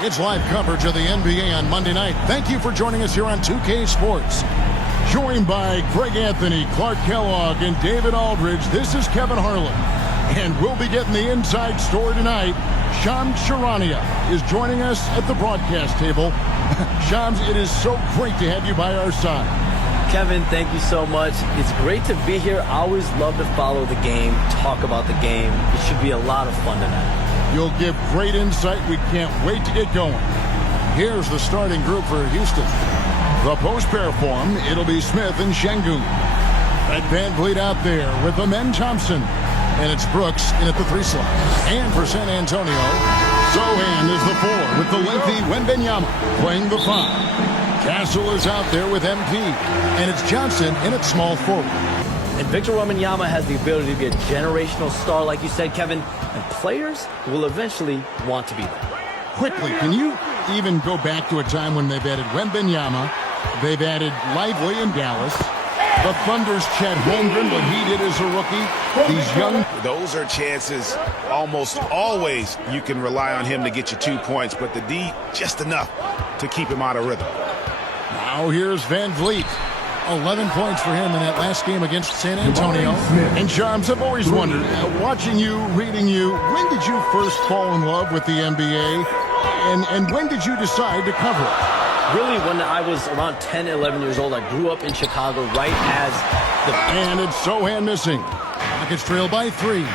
It's live coverage of the NBA on Monday night. Thank you for joining us here on 2K Sports. Joined by Greg Anthony, Clark Kellogg, and David Aldridge, this is Kevin Harlan. And we'll be getting the inside story tonight. Shams Charania is joining us at the broadcast table. Shams, it is so great to have you by our side. Kevin, thank you so much. It's great to be here. I always love to follow the game, talk about the game. It should be a lot of fun tonight. You'll give great insight. We can't wait to get going. Here's the starting group for Houston. The post pair form, it'll be Smith and Şengün. At Van Vliet out there with Amen Thompson. And it's Brooks in at the 3 slot. And for San Antonio, Sochan is the 4 with the lengthy Wembanyama playing the 5. Castle is out there with MP. And it's Johnson in at small forward. And Victor Wembanyama has the ability to be a generational star, like you said, Kevin. And players will eventually want to be there. Quickly, can you even go back to a time when they've added Wembanyama, they've added Lively in Dallas, the Thunder's Chet Holmgren, what he did as a rookie, these young... Those are chances almost always you can rely on him to get you 2 points, but the D, just enough to keep him out of rhythm. Now here's Van Vliet. 11 points for him in that last game against San Antonio. And Shams, I've always wondered, watching you, reading you, when did you first fall in love with the NBA? And when did you decide to cover it? Really, when I was around 10, 11 years old, I grew up in Chicago right as the... And it's Sochan missing. Rockets trail by 3.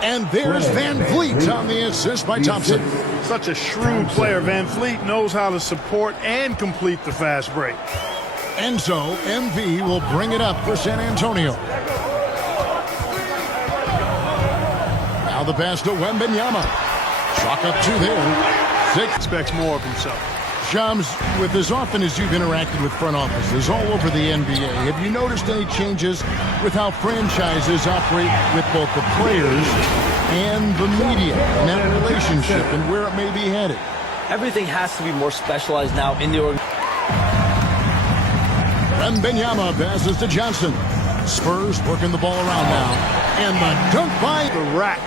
And there's Van Vliet on the assist by Thompson. Such a shrewd player. Van Vliet knows how to support and complete the fast break. And so, MV will bring it up for San Antonio. Now the pass to Wembanyama. Chalk up 2 there. 6. Expects more of himself. Shams, with as often as you've interacted with front offices all over the NBA, have you noticed any changes with how franchises operate with both the players and the media and that relationship and where it may be headed? Everything has to be more specialized now in the organization. Wembanyama passes to Johnson. Spurs working the ball around now. And the dunk by The rack.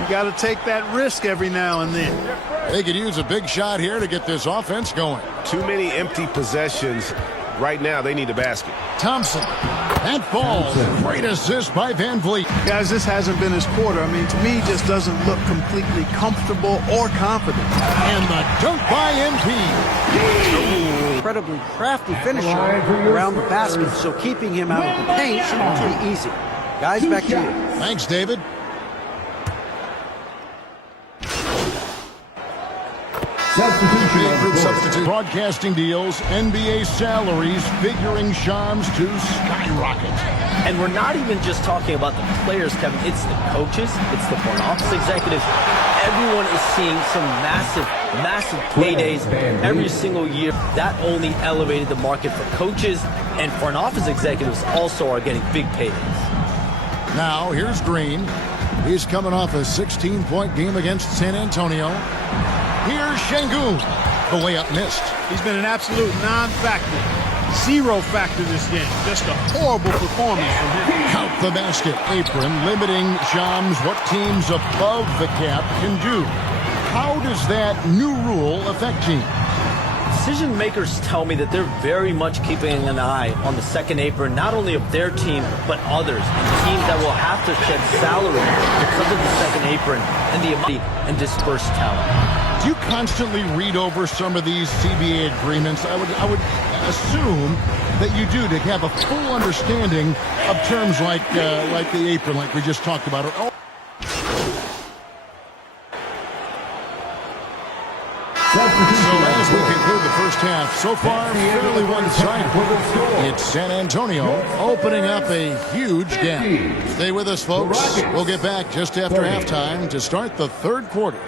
You got to take that risk every now and then. They could use a big shot here to get this offense going. Too many empty possessions. Right now, they need a basket. Thompson. That falls. Great assist by Van Vliet. Guys, this hasn't been his quarter. I mean, to me, he just doesn't look completely comfortable or confident. And the dunk by MP. Incredibly crafty finisher around the basket, so keeping him out of the paint should be easy. Guys, back to you. Thanks, David. Substitute. Broadcasting deals, NBA salaries figuring Shams to skyrocket. And we're not even just talking about the players, Kevin. It's the coaches. It's the front office executives. Everyone is seeing some massive paydays every single year. That only elevated the market for coaches, and front office executives also are getting big paydays. Now, here's Green. He's coming off a 16-point game against San Antonio. Here's Şengün. The layup missed. He's been an absolute non-factor. 0 factor this game. Just a horrible performance from him. Count the basket. Apron limiting Shams what teams above the cap can do. How does that new rule affect teams? Decision makers tell me that they're very much keeping an eye on the second apron, not only of their team, but others, and teams that will have to shed salary because of the second apron and the money and dispersed talent. Do you constantly read over some of these CBA agreements? I would assume that you do to have a full understanding of terms like the apron, like we just talked about. So as we conclude the first half, so far fairly one-sided. It's San Antonio opening up a huge gap. Stay with us, folks. We'll get back just after halftime to start the third quarter.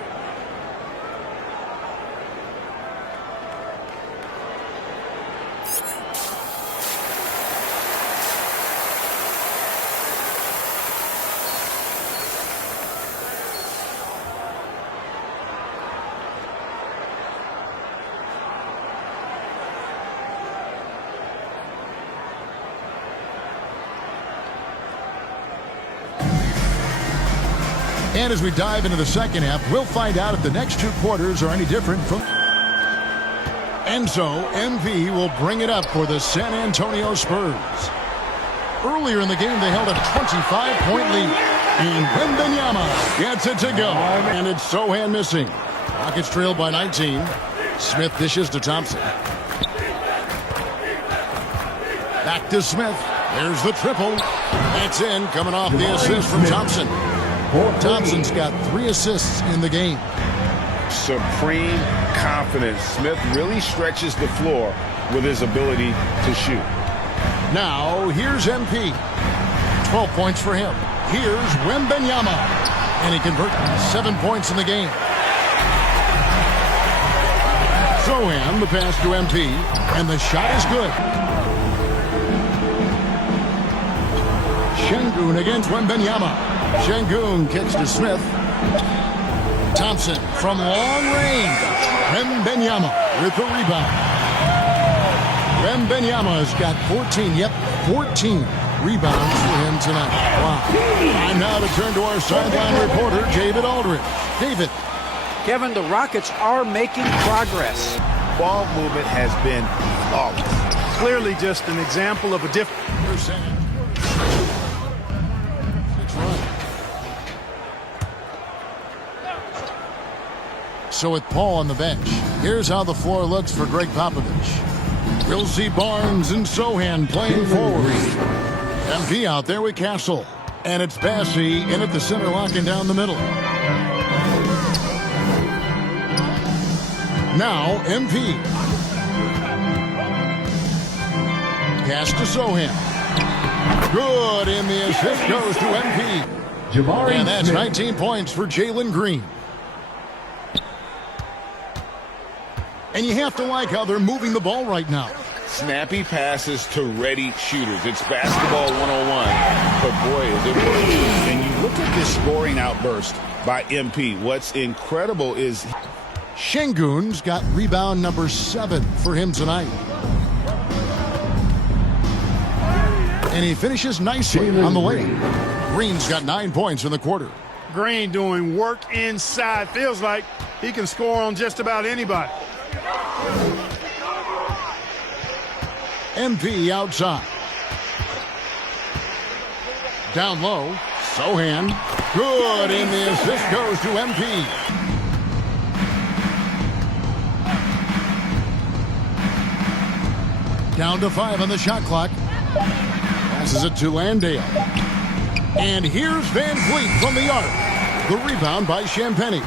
And as we dive into the second half, we'll find out if the next two quarters are any different from... And so, MP will bring it up for the San Antonio Spurs. Earlier in the game, they held a 25-point lead. And Wembanyama gets it to go. And it's Sohan missing. Rockets trailed by 19. Smith dishes to Thompson. Back to Smith. There's the triple. That's in, coming off the assist from Thompson. Thompson's got 3 assists in the game. Supreme confidence. Smith really stretches the floor with his ability to shoot. Now, here's MP. 12 points for him. Here's Wembanyama. And he converts 7 points in the game. Sohan, the pass to MP. And the shot is good. Şengün against Wembanyama. Şengün kicks to Smith. Thompson from long range. Wembanyama with the rebound. Wembanyama's got 14 rebounds for him tonight. Wow. Time now to turn to our sideline reporter, David Aldridge. David. Kevin, the Rockets are making progress. Ball movement has been flawless. Clearly just an example of a different... So with Paul on the bench, here's how the floor looks for Greg Popovich. We'll see Barnes and Sohan playing forward. MP out there with Castle. And it's Bassey in at the center, locking down the middle. Now, MP. Pass to Sohan. Good, and the assist goes to MP. And that's 19 points for Jalen Green. And you have to like how they're moving the ball right now. Snappy passes to ready shooters. It's basketball 101. But boy, is it working. And you look at this scoring outburst by MP. What's incredible is Şengün's got rebound number 7 for him tonight. And he finishes nicely on the way. Green's got 9 points in the quarter. Green doing work inside. Feels like he can score on just about anybody. MP outside. Down low. Sohan. Good, and the assist goes to MP. Down to 5 on the shot clock. Passes it to Landale. And here's Van Vliet from the arc. The rebound by Champagnie.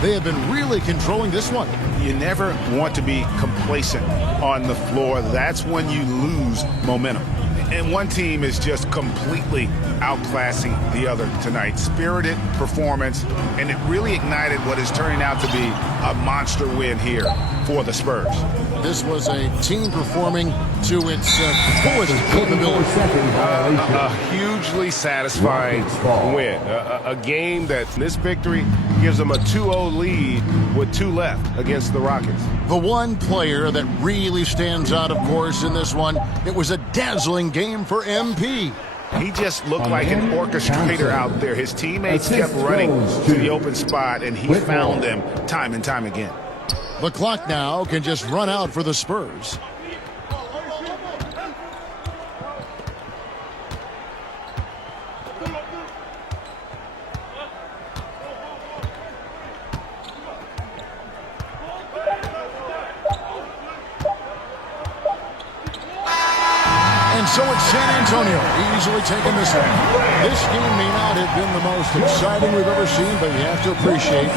They have been really controlling this one. You never want to be complacent on the floor. That's when you lose momentum. And one team is just completely outclassing the other tonight. Spirited performance, and it really ignited what is turning out to be a monster win here for the Spurs. This was a team performing to its fullest capability. A hugely satisfying win. A game that this victory gives them a 2-0 lead with 2 left against the Rockets. The one player that really stands out, of course, in this one, it was a dazzling game for MP. He just looked like an orchestrator out there. His teammates kept running to the open spot, and he found them time and time again. The clock now can just run out for the Spurs. And so it's San Antonio easily taking this one. This game may not have been the most exciting we've ever seen, but you have to appreciate